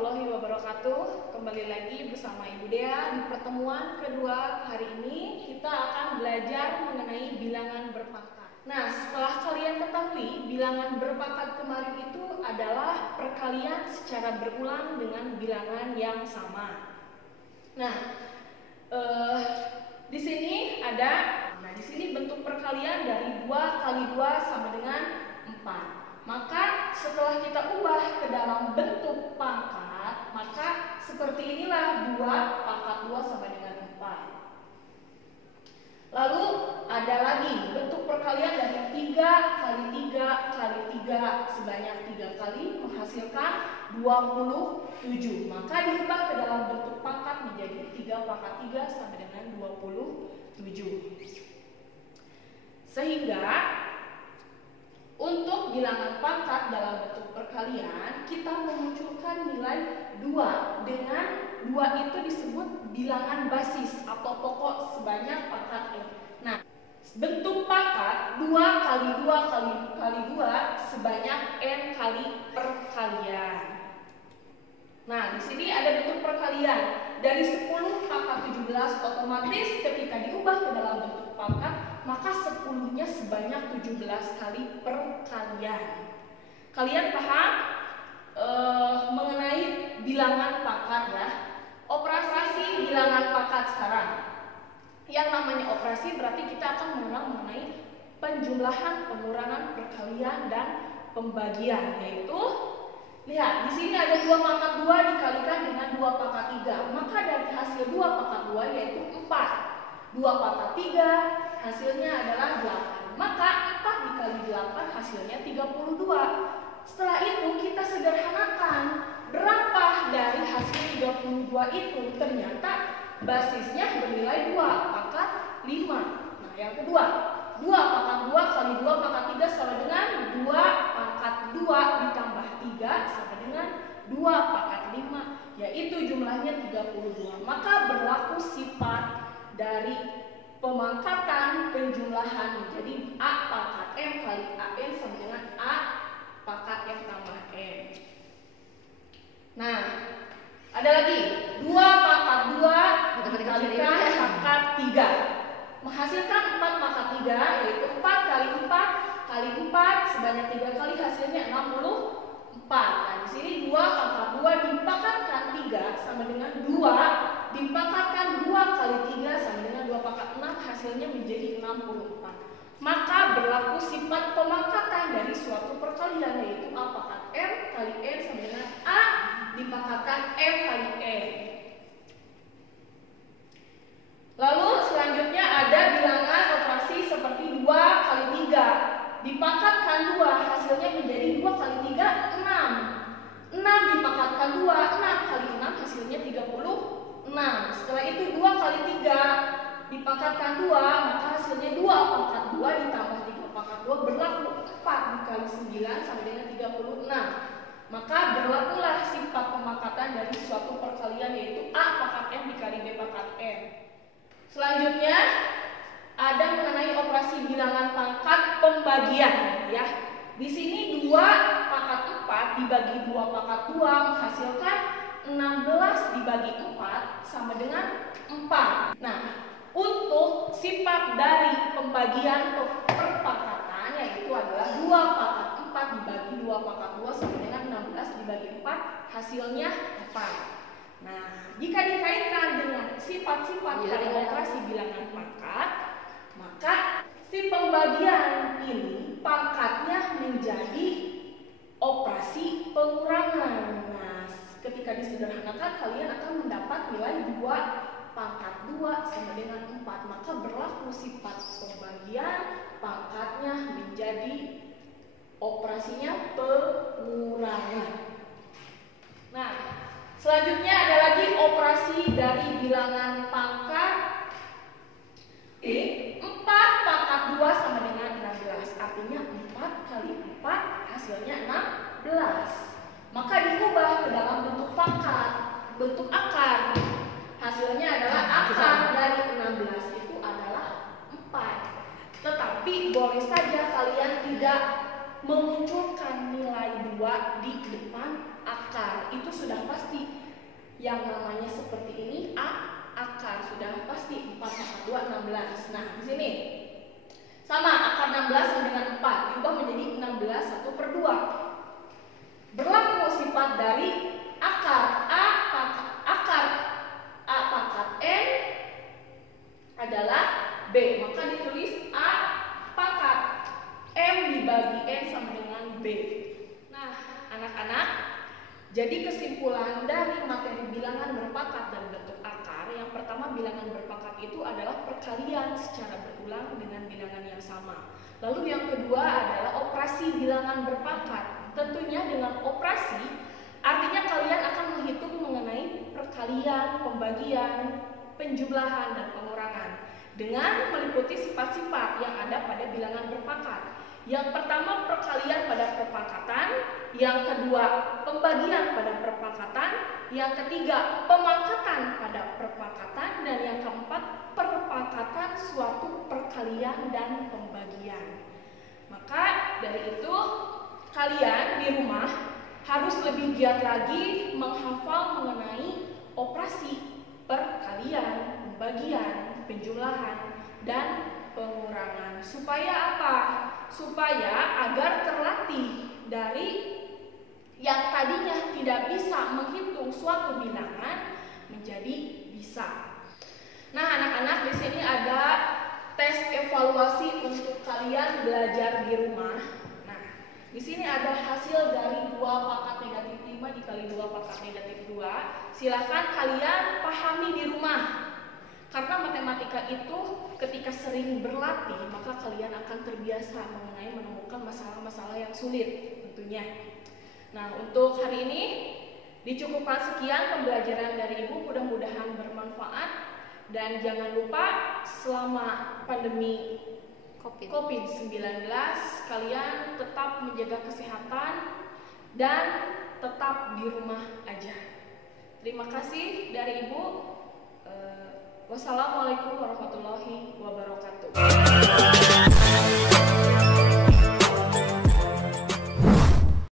warahmatullahi wabarakatuh. Kembali lagi bersama Ibu Dea di pertemuan kedua hari ini. Kita akan belajar mengenai bilangan berpangkat. Nah, setelah kalian ketahui bilangan berpangkat kemarin itu adalah perkalian secara berulang dengan bilangan yang sama. Nah, di sini bentuk perkalian dari 2 kali 2 sama dengan 4. Maka setelah kita ubah ke dalam bentuk pangkat, maka seperti inilah 2 pangkat 2 sama dengan 4. Lalu ada lagi bentuk perkalian dari 3 kali 3 kali 3 sebanyak 3 kali menghasilkan 27. Maka diubah ke dalam bentuk pangkat menjadi 3 pangkat 3 sama dengan 27. Sehingga untuk bilangan pangkat dalam bentuk perkalian, kita memunculkan nilai 2 dengan 2 itu disebut bilangan basis atau pokok sebanyak pangkat n. Nah, bentuk pangkat 2 kali 2 kali 2 sebanyak n kali perkalian. Nah, di sini ada bentuk perkalian dari 10 pangkat 17, otomatis ketika diubah ke dalam bentuk pangkat maka 10-nya sebanyak 17 kali perkalian. Kalian paham mengenai bilangan pangkat ya? Operasi bilangan pangkat sekarang. Yang namanya operasi berarti kita akan mengenal mengenai penjumlahan, pengurangan, perkalian, dan pembagian. Yaitu, lihat di sini ada 2 pangkat 2 dikalikan dengan 2 pangkat 3. Maka dari hasil 2 pangkat 2 yaitu 4. 2 pangkat 3 hasilnya adalah 8. Maka 4 dikali 8 hasilnya 32. Setelah itu kita sederhanakan berapa dari hasil 32 itu. Ternyata basisnya bernilai 2 pangkat 5. Nah, yang kedua, 2 pangkat 2 kali 2 pangkat 3 sama dengan 2 pangkat 2 ditambah 3 sama dengan 2 pangkat 5, yaitu jumlahnya 32. Maka berlaku sifat dari pemangkatan penjumlahan menjadi A pangkat M kali AN sama dengan A pangkat M tambah N. Nah, ada lagi 2 pangkat 2 dikalikan pangkat 3 menghasilkan 4 pangkat 3, yaitu 4 kali 4 kali 4 sebanyak 3 kali hasilnya 64. Nah, di sini 2 pangkat 2 dipangkatkan 3 sama dengan 2 dipangkatkan 2 kali 3 sama dengan 2 pangkat 6 hasilnya menjadi 64. Maka berlaku sifat pemangkatan dari suatu perkalian yaitu A pangkat M kali N sama dengan A dipangkatkan M kali N. Lalu selanjutnya ada bilangan operasi seperti 2 kali 3 dipangkatkan 2 hasilnya menjadi 2 kali 3 6. 6 dipangkatkan 2 6 kali 6 hasilnya 36. Setelah itu 2 kali 3 dipangkatkan 2 maka hasilnya 2 pangkat 2 ditambah 3 pangkat 2 berlaku 4 dikali 9 sama dengan 36. Maka berlakulah sifat pemangkatan dari suatu perkalian yaitu A pangkat M dikali B pangkat M. Selanjutnya ada mengenai operasi bilangan pangkat pembagian ya. Di sini 2 pangkat 4 dibagi 2 pangkat 2 menghasilkan 16 dibagi 4 sama dengan 4. Nah, untuk sifat dari pembagian perpangkatan yaitu adalah 2 pangkat 4 dibagi 2 pangkat 2 sama dengan 16 dibagi 4 hasilnya 4. Nah, jika dikaitkan dengan sifat-sifat dari operasi bilangan pangkat, maka si pembagian ini pangkatnya menjadi operasi pengurangan. Nah, ketika disederhanakan kalian akan mendapat nilai 2 pangkat 2 sama dengan 4. Maka berlaku sifat pembagian pangkatnya menjadi operasinya pengurangan. Nah, selanjutnya ada lagi operasi dari bilangan pangkat 4 pangkat 2 sama dengan 16. Artinya 4 kali 4 hasilnya 16. Maka diubah ke dalam bentuk pangkat, bentuk akar. Hasilnya adalah akar dari 16 itu adalah 4. Tetapi boleh saja kalian tidak memunculkan nilai 2 di depan akar. itu sudah pasti. Yang namanya seperti ini akar sudah pasti 4 pangkat 2 16. Nah, di sini sama akar 16 dengan 4 diubah menjadi 16 1/2. Berlaku sifat dari akar A pangkat N adalah B, maka ditulis A pangkat M dibagi N sama dengan B. Nah, anak-anak, jadi kesimpulan dari materi bilangan berpangkat dan bentuk akar, yang pertama, bilangan berpangkat itu adalah perkalian secara berulang dengan bilangan yang sama. Lalu yang kedua adalah operasi bilangan berpangkat. Tentunya dengan operasi artinya kalian akan menghitung mengenai perkalian, pembagian, penjumlahan, dan pengurangan dengan meliputi sifat-sifat yang ada pada bilangan berpangkat. Yang pertama, perkalian pada perpangkatan, yang kedua, pembagian pada perpangkatan, yang ketiga, pemangkatan pada perpangkatan, dan yang keempat, perpangkatan suatu perkalian dan pembagian. Maka dari itu, kalian di rumah harus lebih giat lagi menghafal mengenai operasi perkalian, pembagian, penjumlahan, dan pengurangan. Supaya apa? Supaya agar terlatih dari yang tadinya tidak bisa menghitung suatu bilangan menjadi bisa. Nah, anak-anak, di sini ada tes evaluasi untuk kalian belajar di rumah. Nah, di sini ada hasil dari 2 pangkat negatif 5 dikali 2 pangkat negatif 2. Silakan kalian pahami di rumah. Karena matematika itu ketika sering berlatih, maka kalian akan terbiasa mengenai menemukan masalah-masalah yang sulit tentunya. Nah, untuk hari ini dicukupkan sekian pembelajaran dari Ibu, mudah-mudahan bermanfaat. Dan jangan lupa selama pandemi COVID-19 kalian tetap menjaga kesehatan dan tetap di rumah aja. Terima kasih dari Ibu. Wassalamualaikum warahmatullahi wabarakatuh.